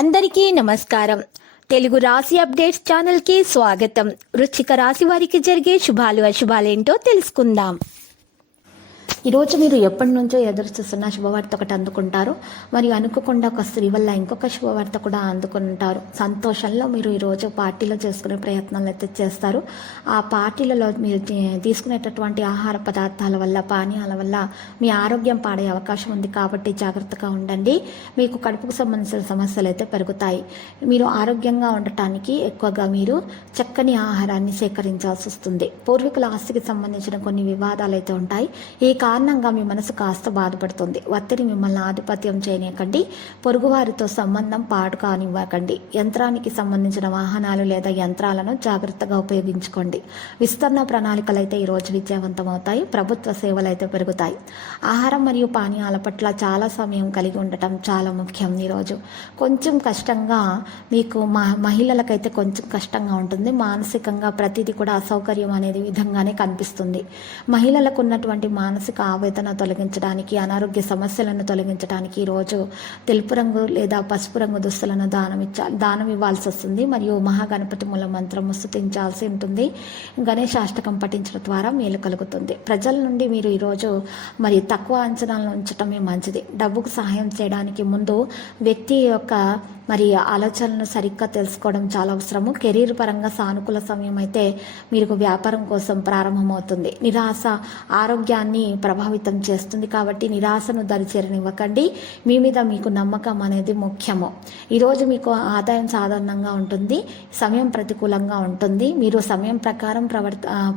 అందరికీ నమస్కారం. తెలుగు రాశి అప్డేట్స్ ఛానల్ కి స్వాగతం. వృశ్చిక రాశి వారికి జరిగే శుభాలు అశుభాలేంటో తెలుసుకుందాం. ఈరోజు మీరు ఎప్పటి నుంచో ఎదురు చూస్తున్న శుభవార్త ఒకటి అందుకుంటారు. మరియు అనుకోకుండా ఒక స్త్రీ వల్ల ఇంకొక శుభవార్త కూడా అందుకుంటారు. సంతోషంలో మీరు ఈరోజు పార్టీలో చేసుకునే ప్రయత్నాలు అయితే చేస్తారు. ఆ పార్టీలలో మీరు తీసుకునేటటువంటి ఆహార పదార్థాల వల్ల, పానీయాల వల్ల మీ ఆరోగ్యం పాడే అవకాశం ఉంది. కాబట్టి జాగ్రత్తగా ఉండండి. మీకు కడుపుకు సంబంధించిన సమస్యలు అయితే పెరుగుతాయి. మీరు ఆరోగ్యంగా ఉండటానికి ఎక్కువగా మీరు చక్కని ఆహారాన్ని సేకరించాల్సి వస్తుంది. పూర్వీకుల ఆస్తికి సంబంధించిన కొన్ని వివాదాలు అయితే ఉంటాయి. ఈ కారణంగా మీ మనసు కాస్త బాధపడుతుంది. ఒత్తిడి మిమ్మల్ని ఆధిపత్యం చేయనీయకండి. పొరుగువారితో సంబంధం పాడు కానివ్వకండి. యంత్రానికి సంబంధించిన వాహనాలు లేదా యంత్రాలను జాగ్రత్తగా ఉపయోగించుకోండి. విస్తరణ ప్రణాళికలు అయితే ఈరోజు విజయవంతమవుతాయి. ప్రభుత్వ సేవలు అయితే పెరుగుతాయి. ఆహారం మరియు పానీయాల పట్ల చాలా సమయం కలిగి ఉండటం చాలా ముఖ్యం. ఈరోజు కొంచెం కష్టంగా మీకు మహిళలకైతే కొంచెం కష్టంగా ఉంటుంది. మానసికంగా ప్రతిదీ కూడా అసౌకర్యం అనేది విధంగానే కనిపిస్తుంది. మహిళలకు ఉన్నటువంటి మానసిక ఆవేదన తొలగించడానికి, అనారోగ్య సమస్యలను తొలగించడానికి ఈరోజు తెలుపు రంగు లేదా పసుపు రంగు దుస్తులను దానం ఇవ్వాల్సి వస్తుంది. మరియు మహాగణపతి మూల మంత్రం స్తుతించాల్సి ఉంటుంది. గణేశాష్టకం పఠించడం ద్వారా మేలు కలుగుతుంది. ప్రజల నుండి మీరు ఈరోజు మరి తక్కువ అంచనాలను ఉంచడమే మంచిది. డబ్బుకు సహాయం చేయడానికి ముందు వ్యక్తి యొక్క మరి ఆలోచనలను సరిగ్గా తెలుసుకోవడం చాలా అవసరము. కెరీర్ పరంగా సానుకూల సమయం అయితే మీకు వ్యాపారం కోసం ప్రారంభమవుతుంది. నిరాశ ఆరోగ్యాన్ని ప్రభావితం చేస్తుంది. కాబట్టి నిరాశను దరిచేరనివ్వకండి. మీ మీద మీకు నమ్మకం అనేది ముఖ్యము. ఈరోజు మీకు ఆదాయం సాధారణంగా ఉంటుంది. సమయం ప్రతికూలంగా ఉంటుంది. మీరు సమయం ప్రకారం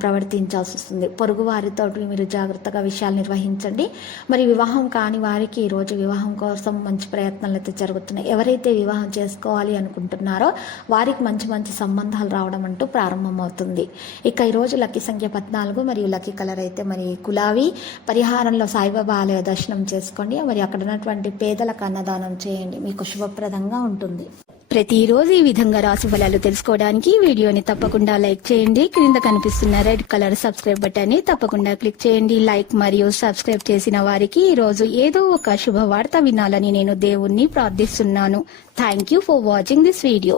ప్రవర్తించాల్సి వస్తుంది. పొరుగు వారితో మీరు జాగ్రత్తగా విషయాలు నిర్వహించండి. మరి వివాహం కాని వారికి ఈరోజు వివాహం కోసం మంచి ప్రయత్నాలు అయితే జరుగుతున్నాయి. ఎవరైతే వివాహం చేసుకోవాలి అనుకుంటున్నారో వారికి మంచి మంచి సంబంధాలు రావడం అంటూ ప్రారంభమవుతుంది. ఇక ఈరోజు లక్కీ సంఖ్య 14 మరియు లక్కీ కలర్ అయితే మరి గులాబీ. పరిహారంలో సాయిబాబా ఆలయ దర్శనం చేసుకోండి. మరి అక్కడ ఉన్నటువంటి పేదలకు అన్నదానం చేయండి. మీకు శుభప్రదంగా ఉంటుంది. ప్రతిరోజు ఈ విధంగా రాశి ఫలాలు తెలుసుకోవడానికి వీడియోని తప్పకుండా లైక్ చేయండి. క్రింద కనిపిస్తున్న రెడ్ కలర్ సబ్స్క్రైబ్ బటన్ ని తప్పకుండా క్లిక్ చేయండి. లైక్ మరియు సబ్స్క్రైబ్ చేసిన వారికి ఈ రోజు ఏదో ఒక శుభవార్త వినాలని నేను దేవుణ్ణి ప్రార్థిస్తున్నాను. Thank you for watching this video.